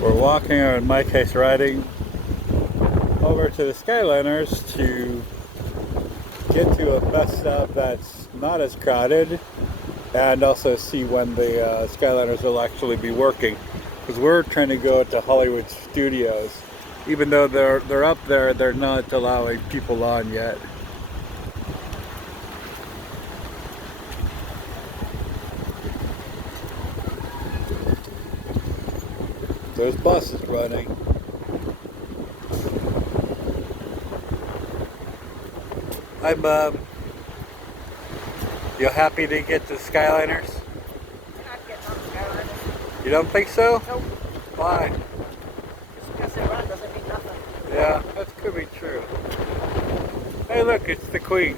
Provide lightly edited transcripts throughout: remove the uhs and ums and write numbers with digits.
We're walking, or in my case riding, over to the Skyliners to get to a bus stop that's not as crowded and also see when the Skyliners will actually be working. Because we're trying to go to Hollywood Studios. Even though they're up there, they're not allowing people on yet. There's buses running. I'm you happy to get the Skyliners? Not getting on the Skyliner. You don't think so? Nope. Why? Just because they run doesn't mean nothing. Yeah, that could be true. Hey look, it's the Queen.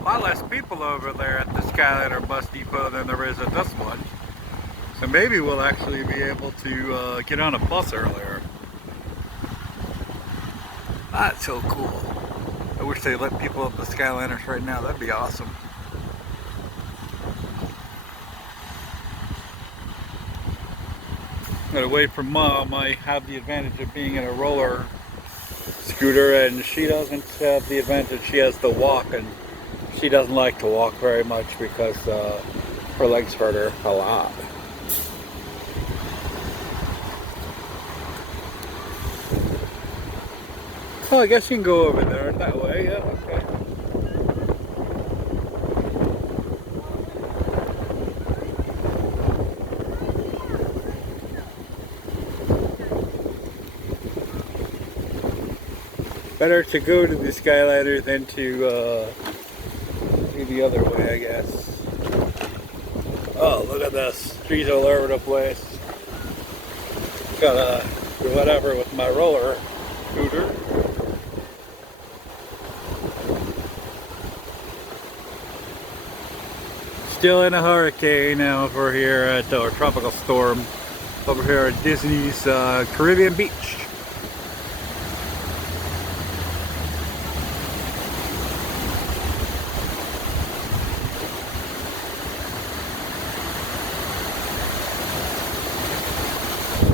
A lot less people over there at the Skyliner bus depot than there is at this one. So maybe we'll actually be able to get on a bus earlier. That's so cool. I wish they let people up the Skyliners right now. That'd be awesome. But away from Mom, I have the advantage of being in a roller scooter, and she doesn't have the advantage. She has to walk, and she doesn't like to walk very much because her legs hurt her a lot. Oh, I guess you can go over there that way. Yeah, okay. Better to go to the Skyliner than to do the other way, I guess. Oh, look at this. Trees all over the place. Gotta do whatever with my roller scooter. Still in a hurricane now over here at our tropical storm over here at Disney's Caribbean Beach.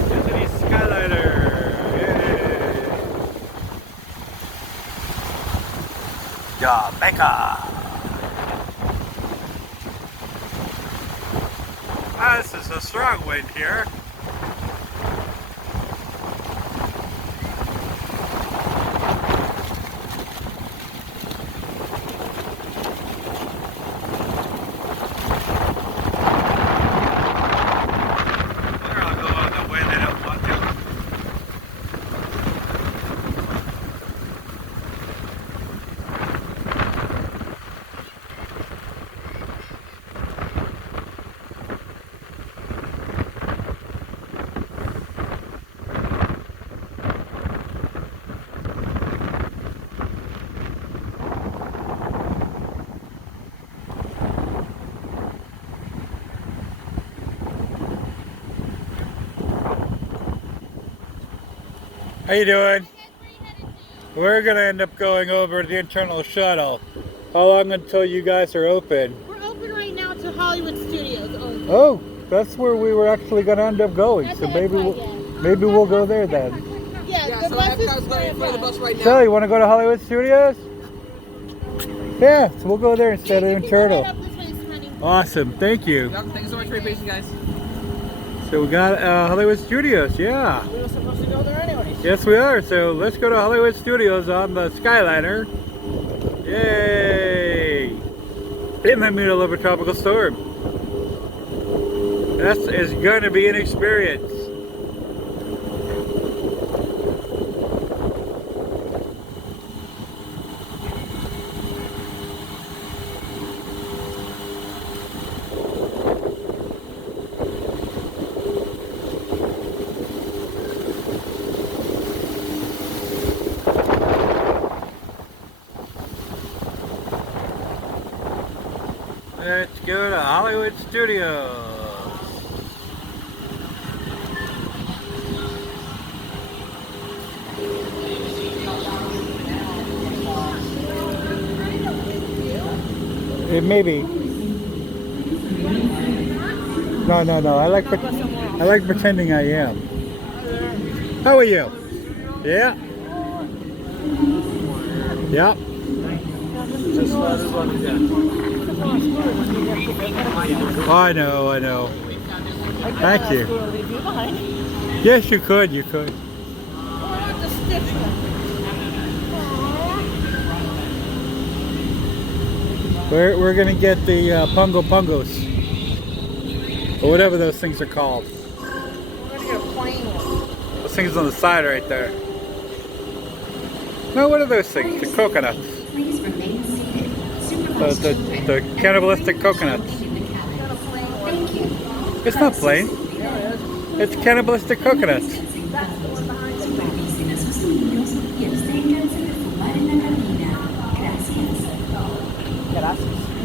Disney Skyliner! Yay! Jamaica! Ah, this is a strong wind here. I'll go on the way they don't want to. How you doing? We're gonna end up going over the internal shuttle. How long until you guys are open? We're open right now to Hollywood Studios. Oh, that's where we were actually gonna end up going. That's So what maybe I we'll, thought, maybe we'll go there then. Yeah, the so bus is I was waiting for the bus right now. So you want to go to Hollywood Studios? Yeah, so we'll go there instead of internal. Awesome, thank you. Yep, thank you so much for your patience, guys. So we got Hollywood Studios, yeah. We were supposed to go there anyways. Yes, we are. So let's go to Hollywood Studios on the Skyliner. Yay! In the middle of a tropical storm. This is going to be an experience. Let's go to Hollywood Studios. It may be. No. I like pretending I am. How are you? Yeah. Yep. I know. Thank you. Yes, you could. We're gonna get the pungos, or whatever those things are called. We're gonna get a plain one. Those things on the side right there. No, what are those things? The coconuts. The cannibalistic coconuts. It's not plain. It's cannibalistic coconuts.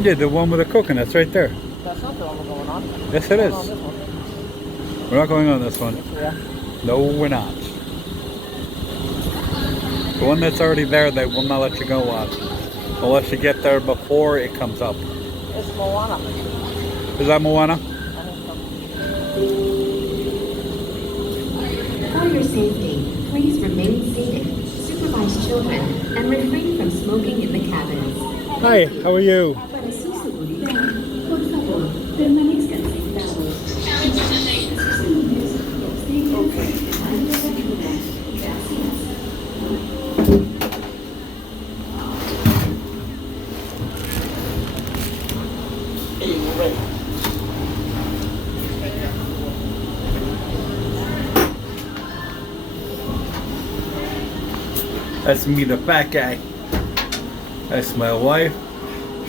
Yeah, the one with the coconuts right there. That's not the one we're going on. Yes, it is. On this one. We're not going on this one. Yeah. No, we're not. The one that's already there, they will not let you go on. Unless you get there before it comes up. It's Moana. Is that Moana? For your safety, please remain seated, supervise children, and refrain from smoking in the cabins. Hi, how are you? Para su seguridad, por favor, permanezcan sentados. That's me, the fat guy. That's my wife.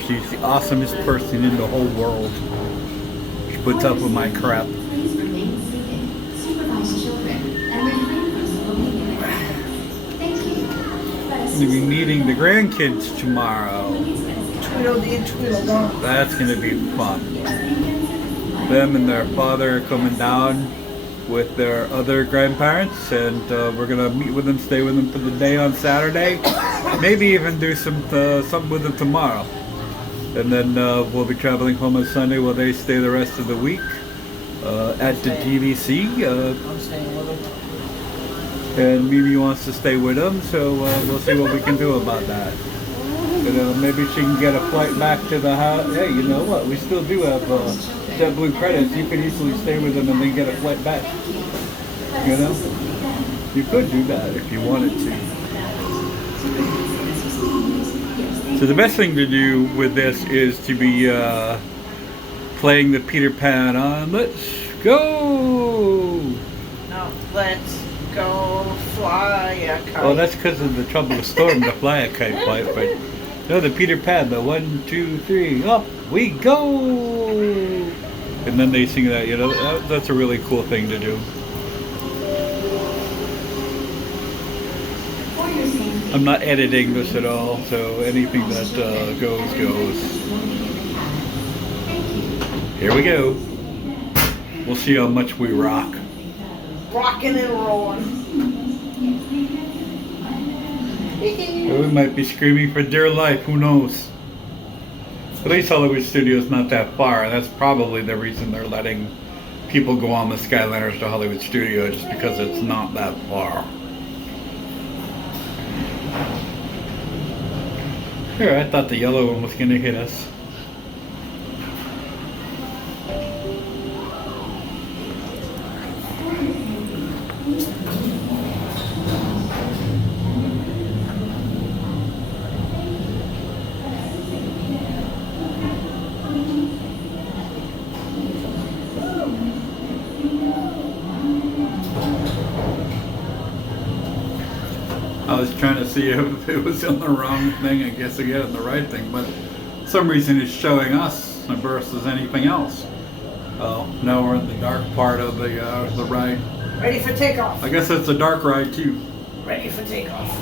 She's the awesomest person in the whole world. She puts up with my crap. Please remain seated, supervise children, and refrain from smoking in the cabins. Thank you. Para I'm su going to be meeting the grandkids tomorrow. Tweedledee. That's going to be fun. Them and their father are coming down with their other grandparents, and we're going to meet with them, stay with them for the day on Saturday. Maybe even do something with them tomorrow. And then we'll be traveling home on Sunday while they stay the rest of the week at the GVC. I'm staying with them. And Mimi wants to stay with them, so we'll see what we can do about that. Maybe she can get a flight back to the house. Hey, you know what? We still do have JetBlue credits. You could easily stay with them and then get a flight back. You know? You could do that if you wanted to. So the best thing to do with this is to be playing the Peter Pan on Let's Go! No, let's go fly a kite. Well, that's because of the tropical storm to fly a kite flight, but no, the Peter Pan, the 1, 2, 3, up we go! And then they sing that, you know, that's a really cool thing to do. For your safety, I'm not editing this at all, so anything that goes. Here we go. We'll see how much we rock. Rocking and rolling. We might be screaming for dear life, who knows? At least Hollywood Studios not that far, and that's probably the reason they're letting people go on the Skyliners to Hollywood Studio, just because it's not that far. Here, I thought the yellow one was gonna hit us. I was trying to see if it was on the wrong thing. I guess I get on the right thing, but for some reason it's showing us versus anything else. Well, now we're in the dark part of the ride. Ready for takeoff. I guess it's a dark ride too. Ready for takeoff.